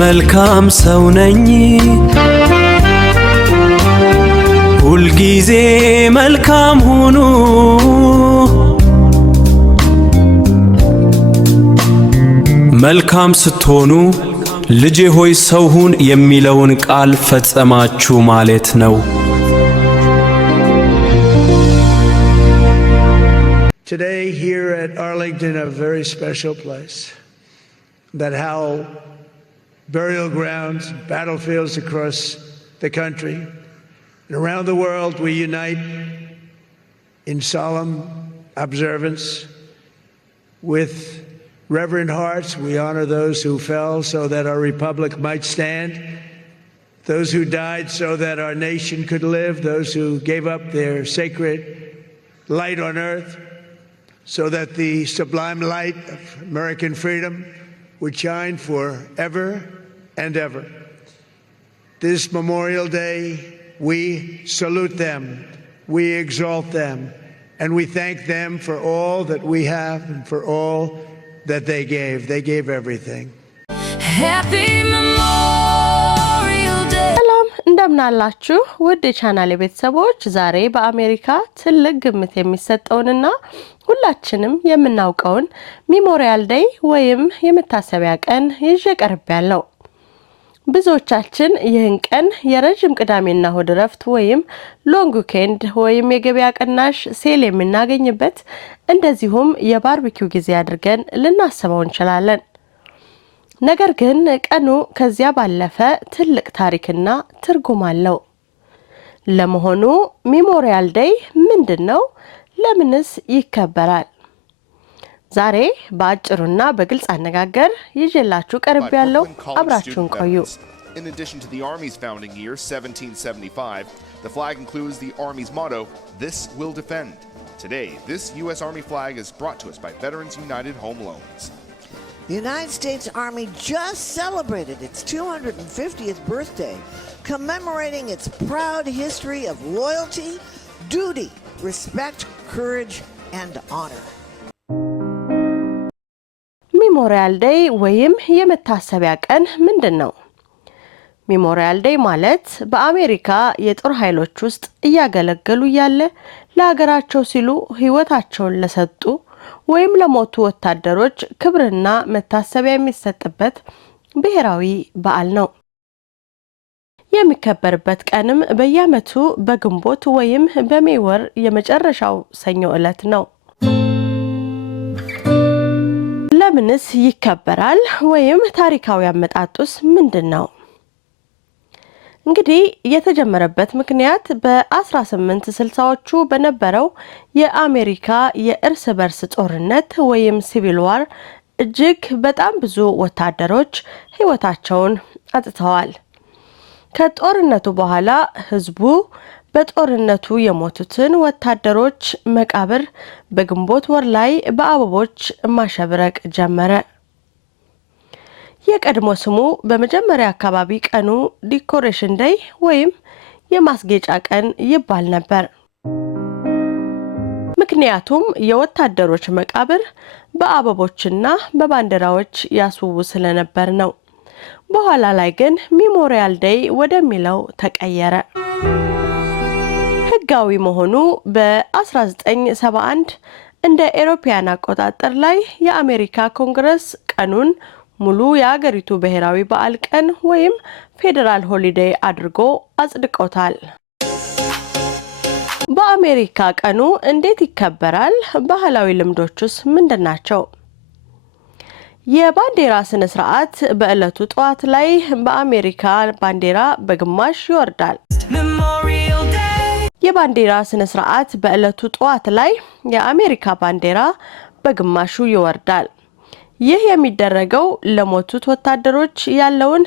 መልካም ሰው ነኝ ሁል ጊዜ መልካም ሁኑ መልካም ስትሆኑ ልጄ ሆይ ሰው ሁን የሚለውን ቃል ፈጸማችሁ ማለት ነው። Today here at Arlington, a very special place that how burial grounds, battlefields across the country and around the world we unite in solemn observance with reverent hearts. We honor those who fell so that our republic might stand, those who died so that our nation could live, those who gave up their sacred light on earth so that the sublime light of American freedom would shine forever and ever. This Memorial Day, we salute them, we exalt them, and we thank them for all that we have and for all that they gave. They gave everything. Happy Memorial Day. ሰላም እንደምናላችሁ ውድ ቻናሌ ቤተሰቦች ዛሬ በአሜሪካ ትልቅ ግምት የሚሰጠውንና ሁላችንም የምናውቀውን ሜሞሪያል ዴይ ወይም የመታሰቢያ ቀን ይዤ ቀርቤያለሁ። ብዙዎቻችን ይህን ቀን የረጅም ቅዳሜና እሁድ ረፍት ወይም ሎንግ ዊኬንድ ወይም የገበያ ቅናሽ ሴል የምናገኝበት እንደዚሁም የባርቢኪው ጊዜ አድርገን ልናስበው እንችላለን። ነገር ግን ቀኑ ከዚያ ባለፈ ትልቅ ታሪክና ትርጉም አለው። ለመሆኑ ሜሞሪያል ዴይ ምንድነው? ለምንስ ይከበራል? ዛሬ በአጭሩና በግልጽ አነጋገር ይዤላችሁ ቀርቤያለሁ። አብራችሁን ቆዩ። In addition to the Army's founding year, 1775, the flag includes the Army's motto, "This will defend." Today, this U.S. Army flag is brought to us by Veterans United Home Loans. The United States Army just celebrated its 250th birthday, commemorating its proud history of loyalty, duty, respect, courage, and honor. ሜሞሪያል ዴይ ወይም የመታሰቢያ ቀን ምንድነው? ሜሞሪያል ዴይ ማለት በአሜሪካ የጦር ኃይሎች ውስጥ እያገለገሉ ያለ ለሀገራቸው ሲሉ ህይወታቸውን ለሰጡ ወይም ለሞቱ ወታደሮች ክብርና መታሰቢያ የሚሰጥበት ብሔራዊ በዓል ነው። የሚከበርበት ቀንም በየዓመቱ በግንቦት ወይም በሜይ ወር የመጨረሻው ሰኞ ዕለት ነው። ለምንስ ይከበራል ወይም ታሪካዊ አመጣጡስ ምንድነው? እንግዲህ የተጀመረበት ምክንያት በ1860ዎቹ በነበረው የአሜሪካ የእርስ በርስ ጦርነት ወይም ሲቪል ዋር እጅግ በጣም ብዙ ወታደሮች ህይወታቸውን አጥተዋል። ከጦርነቱ በኋላ ህዝቡ በጦርነቱ የሞቱትን ወታደሮች መቃብር በግንቦት ወር ላይ በአበቦች ማሸብረቅ ጀመረ። የቀድሞ ስሙ በመጀመሪያ አካባቢ ቀኑ ዲኮሬሽን ዴይ ወይም የማስጌጫ ቀን ይባል ነበር። ምክንያቱም የወታደሮች መቃብር በአበቦችና በባንዲራዎች ያስውቡ ስለነበር ነው። በኋላ ላይ ግን ሜሞሪያል ዴይ ወደሚለው ተቀየረ። ህጋዊ መሆኑ በ1971 እንደ ኤሮፒያን አቆጣጠር ላይ የአሜሪካ ኮንግረስ ቀኑን ሙሉ የአገሪቱ ብሔራዊ በዓል ቀን ወይም ፌደራል ሆሊዴይ አድርጎ አጽድቆታል። በአሜሪካ ቀኑ እንዴት ይከበራል? ባህላዊ ልምዶችስ ምንድናቸው? የባንዲራ ስነ ስርዓት በእለቱ ጧት ላይ በአሜሪካ ባንዲራ በግማሽ ይወርዳል። የባንዲራ ስነ ስርዓት በእለቱ ጧት ላይ የአሜሪካ ባንዲራ በግማሹ ይወርዳል። ይህ የሚደረገው ለሞቱት ወታደሮች ያለውን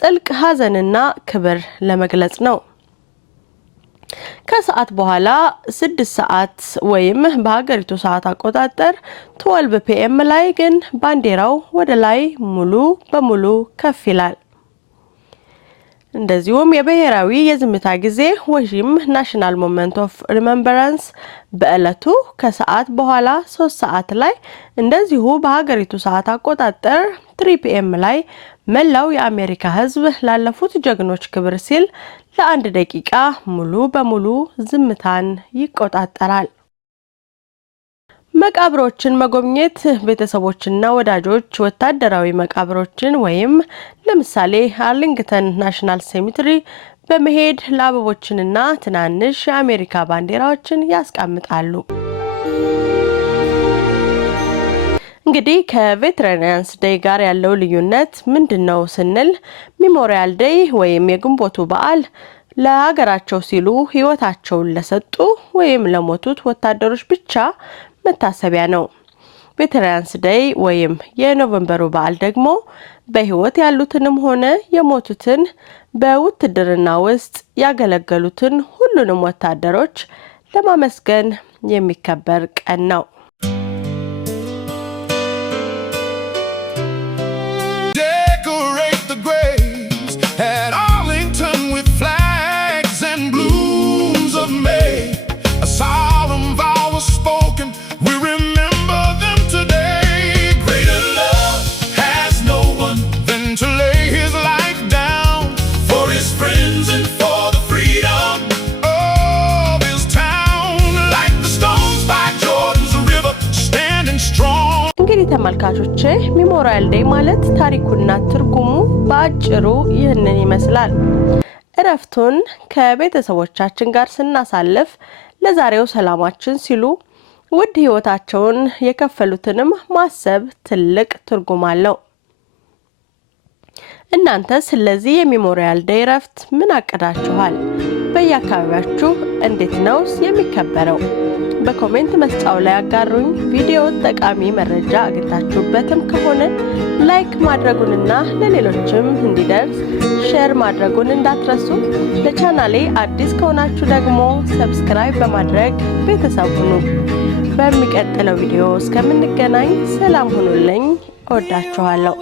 ጥልቅ ሐዘንና ክብር ለመግለጽ ነው። ከሰዓት በኋላ 6 ሰዓት ወይም በሀገሪቱ ሰዓት አቆጣጠር 12 PM ላይ ግን ባንዲራው ወደ ላይ ሙሉ በሙሉ ከፍ ይላል። እንደዚሁም የብሔራዊ የዝምታ ጊዜ ወይም ናሽናል ሞመንት ኦፍ ሪሜምበራንስ በእለቱ ከሰዓት በኋላ 3 ሰዓት ላይ እንደዚሁ በሀገሪቱ ሰዓት አቆጣጠር 3 PM ላይ መላው የአሜሪካ ሕዝብ ላለፉት ጀግኖች ክብር ሲል ለ1 ደቂቃ ሙሉ በሙሉ ዝምታን ይቆጣጠራል። መቃብሮችን መጎብኘት ቤተሰቦችና ወዳጆች ወታደራዊ መቃብሮችን ወይም ለምሳሌ አርሊንግተን ናሽናል ሴሜተሪ በመሄድ ለአበቦችንና ትናንሽ የአሜሪካ ባንዲራዎችን ያስቀምጣሉ። እንግዲህ ከቬተራንስ ዴይ ጋር ያለው ልዩነት ምንድነው ስንል ሜሞሪያል ዴይ ወይም የግንቦቱ በዓል ለሀገራቸው ሲሉ ህይወታቸውን ለሰጡ ወይም ለሞቱት ወታደሮች ብቻ መታሰቢያ ነው። ቬተራንስ ዴይ ወይም የኖቬምበሩ በዓል ደግሞ በህይወት ያሉትንም ሆነ የሞቱትን በውትድርና ውስጥ ያገለገሉትን ሁሉንም ወታደሮች ለማመስገን የሚከበር ቀን ነው። ተመልካቾቼ ሜሞሪያል ዴይ ማለት ታሪኩና ትርጉሙ በአጭሩ ይህንን ይመስላል። እረፍቱን ከቤተሰቦቻችን ጋር ስናሳልፍ ለዛሬው ሰላማችን ሲሉ ውድ ህይወታቸውን የከፈሉትንም ማሰብ ትልቅ ትርጉም አለው። እናንተ ስለዚህ የሜሞሪያል ዴይ እረፍት ምን አቀዳችኋል? በየአካባቢያችሁ እንዴት ነው የሚከበረው? በኮሜንት መስጫው ላይ አጋሩኝ። ቪዲዮ ጠቃሚ መረጃ አግኝታችሁበትም ከሆነ ላይክ ማድረጉንና ለሌሎችም እንዲደርስ ሼር ማድረጉን እንዳትረሱ። ለቻናሌ አዲስ ከሆናችሁ ደግሞ ሰብስክራይብ በማድረግ ቤተሰብ ሁኑ። በሚቀጥለው ቪዲዮ እስከምንገናኝ ሰላም ሁኑልኝ። እወዳችኋለሁ።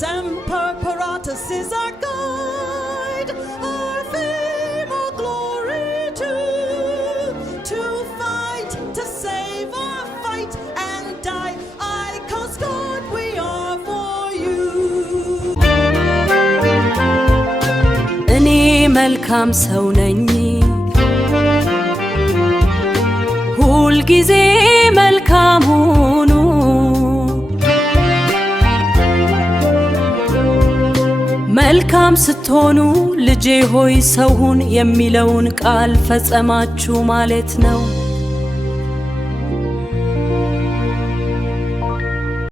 Semper Paratus is our guide, our fame, our glory to fight, to save or fight and die. I cause God we are for you. እኔ መልካም ሰው ነኝ ሁል ጊዜ መልካም ሁኑ መልካም ስትሆኑ ልጄ ሆይ ሰው ሁን የሚለውን ቃል ፈጸማችሁ ማለት ነው።